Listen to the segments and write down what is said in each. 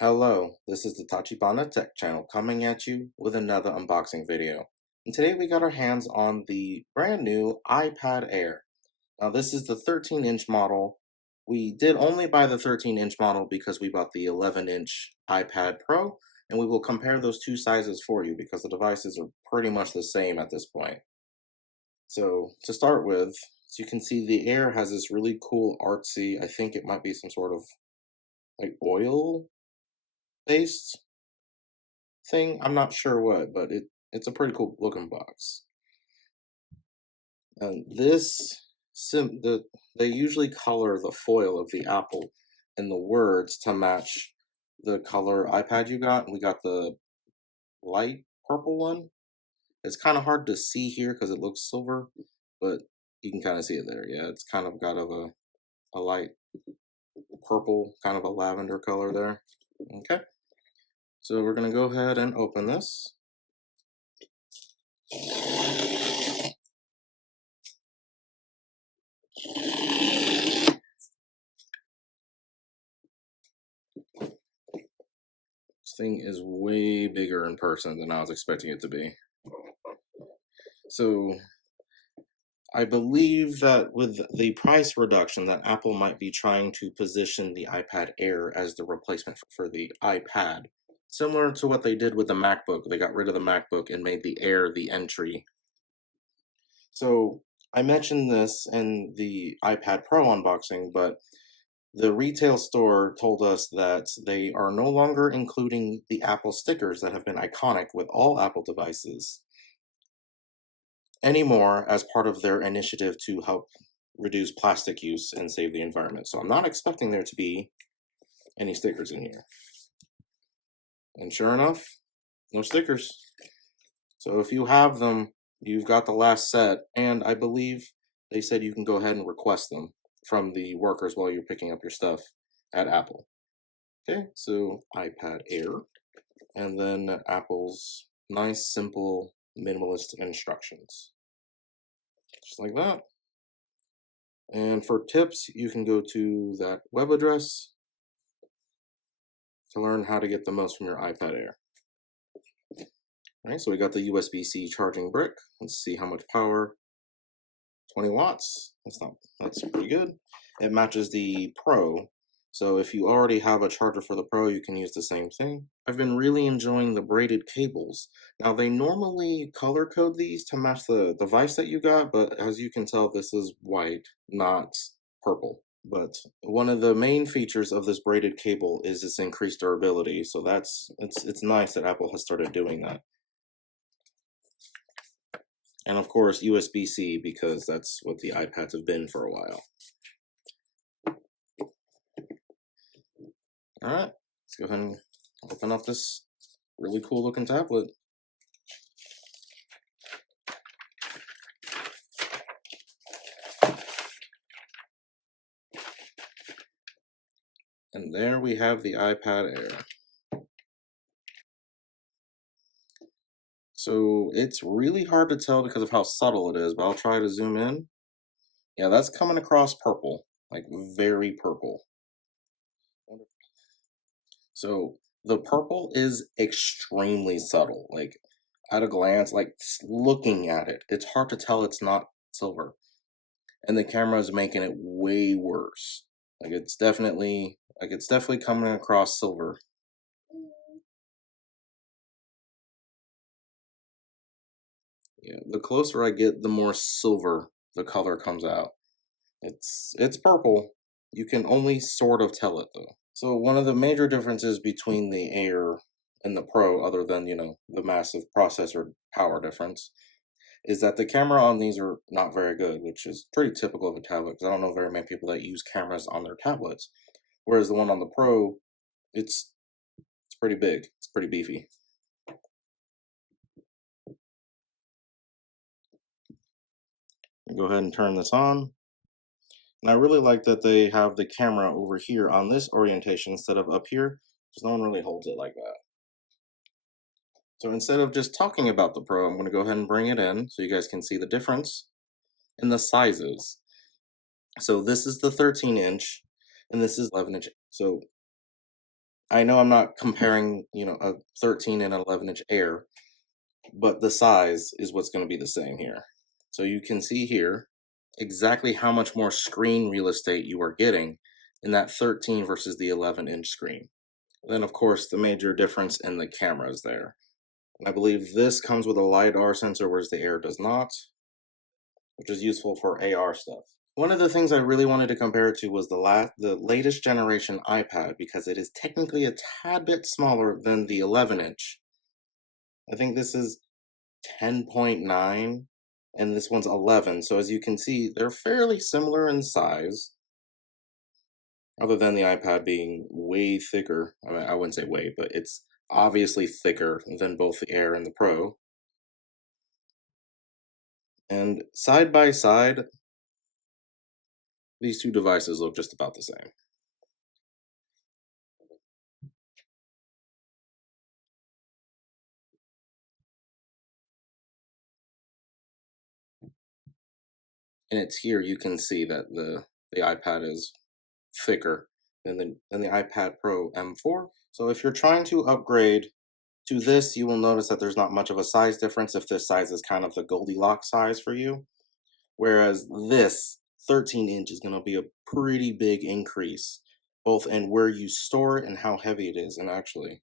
Hello, this is the Tachibana Tech channel coming at you with another unboxing video. And today we got our hands on the brand new iPad Air. Now this is the 13-inch model. We did only buy the 13-inch model because we bought the 11-inch iPad Pro, and we will compare those two sizes for you because the devices are pretty much the same at this point. So to start with, as you can see, the Air has this really cool artsy, I think it might be some sort of like oil based thing. I'm not sure what, but it's a pretty cool looking box. And they usually color the foil of the apple and the words to match the color iPad you got. We got the light purple one. It's kind of hard to see here because it looks silver, but you can kind of see it there. Yeah, it's kind of got a light purple, kind of a lavender color there. Okay, so we're gonna go ahead and open this. This thing is way bigger in person than I was expecting it to be. So I believe that with the price reduction that Apple might be trying to position the iPad Air as the replacement for the iPad. Similar to what they did with the MacBook. They got rid of the MacBook and made the Air the entry. So I mentioned this in the iPad Pro unboxing, but the retail store told us that they are no longer including the Apple stickers that have been iconic with all Apple devices anymore as part of their initiative to help reduce plastic use and save the environment. So I'm not expecting there to be any stickers in here. And sure enough, no stickers. So if you have them, you've got the last set, and I believe they said you can go ahead and request them from the workers while you're picking up your stuff at Apple. Okay, so iPad Air, and then Apple's nice, simple, minimalist instructions. Just like that. And for tips, you can go to that web address to learn how to get the most from your iPad Air. All right, so we got the USB-C charging brick. Let's see how much power. 20 watts. That's pretty good. It matches the Pro. So if you already have a charger for the Pro, you can use the same thing. I've been really enjoying the braided cables. Now they normally color code these to match the device that you got, but as you can tell, this is white, not purple. But one of the main features of this braided cable is its increased durability. So it's nice that Apple has started doing that. And of course, USB-C, because that's what the iPads have been for a while. All right, let's go ahead and open up this really cool looking tablet. And there we have the iPad Air. So it's really hard to tell because of how subtle it is, but I'll try to zoom in. Yeah, that's coming across purple, like very purple. So the purple is extremely subtle, like at a glance, like looking at it, it's hard to tell it's not silver. And the camera is making it way worse. Like it's definitely coming across silver. Yeah, the closer I get, the more silver the color comes out. It's purple. You can only sort of tell it though. So one of the major differences between the Air and the Pro, other than, the massive processor power difference, is that the camera on these are not very good, which is pretty typical of a tablet, because I don't know very many people that use cameras on their tablets. Whereas the one on the Pro, it's pretty big, it's pretty beefy. Go ahead and turn this on. And I really like that they have the camera over here on this orientation instead of up here, because no one really holds it like that. So instead of just talking about the Pro, I'm going to go ahead and bring it in so you guys can see the difference in the sizes. So this is the 13-inch, and this is 11-inch. So I know I'm not comparing, a 13 and 11-inch Air, but the size is what's going to be the same here. So you can see here exactly how much more screen real estate you are getting in that 13 versus the 11-inch screen. Then, of course, the major difference in the cameras there. And I believe this comes with a LiDAR sensor, whereas the Air does not, which is useful for AR stuff. One of the things I really wanted to compare it to was the latest generation iPad, because it is technically a tad bit smaller than the 11-inch. I think this is 10.9 and this one's 11. So as you can see, they're fairly similar in size, other than the iPad being way thicker. I mean, I wouldn't say way, but it's obviously thicker than both the Air and the Pro. And side by side, these two devices look just about the same. And it's here you can see that the iPad is thicker than the iPad Pro M4. So if you're trying to upgrade to this, you will notice that there's not much of a size difference if this size is kind of the Goldilocks size for you. Whereas this 13-inch is going to be a pretty big increase, both in where you store it and how heavy it is. And actually,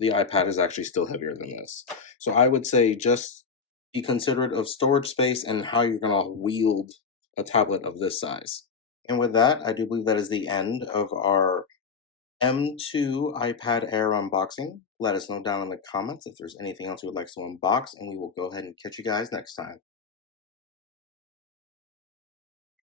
the iPad is actually still heavier than this. So I would say just be considerate of storage space and how you're going to wield a tablet of this size. And with that, I do believe that is the end of our M2 iPad Air unboxing. Let us know down in the comments if there's anything else you would like to unbox, and we will go ahead and catch you guys next time.